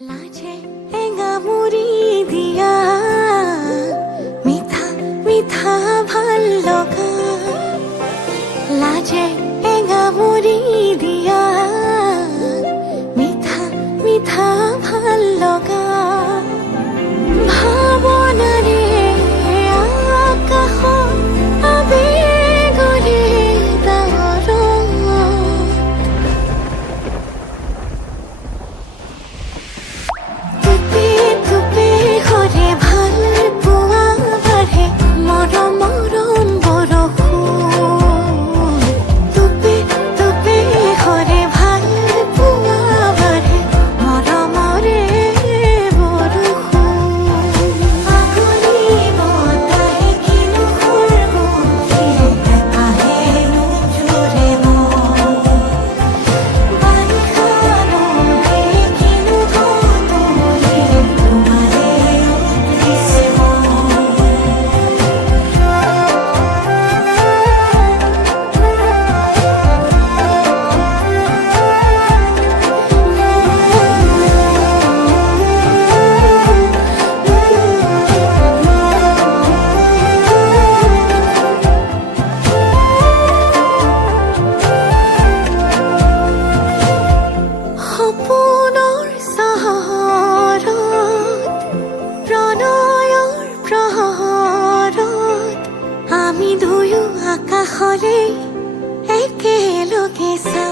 লাজে এঙামুৰি দিয়া মিঠা মিঠা ভাল লগা লাজে এঙামুৰি দিয়া মিঠা মিঠা ভাল লগা ভাৱনাৰে আকাশত আবেগৰে ডাৱৰত টুপি টুপি সৰে ভাল পোৱা বাঢ়ে মৰম মৰম বৰষুণ টুপি টুপি সৰে ভাল পোৱা বাঢ়ে মৰমৰে বৰষুণ আগুৰি বতাহে কিনো সুৰগুন্থিৰে আহে নোজোৰে মন বাৰিষা নদী কিনো ঢৌতলিৰে তোমাৰে উঠিছে সপোনৰ চহৰত প্ৰণয়ৰ প্ৰহৰত আমি দুয়ো আকাশলৈ একেলগে চাওঁ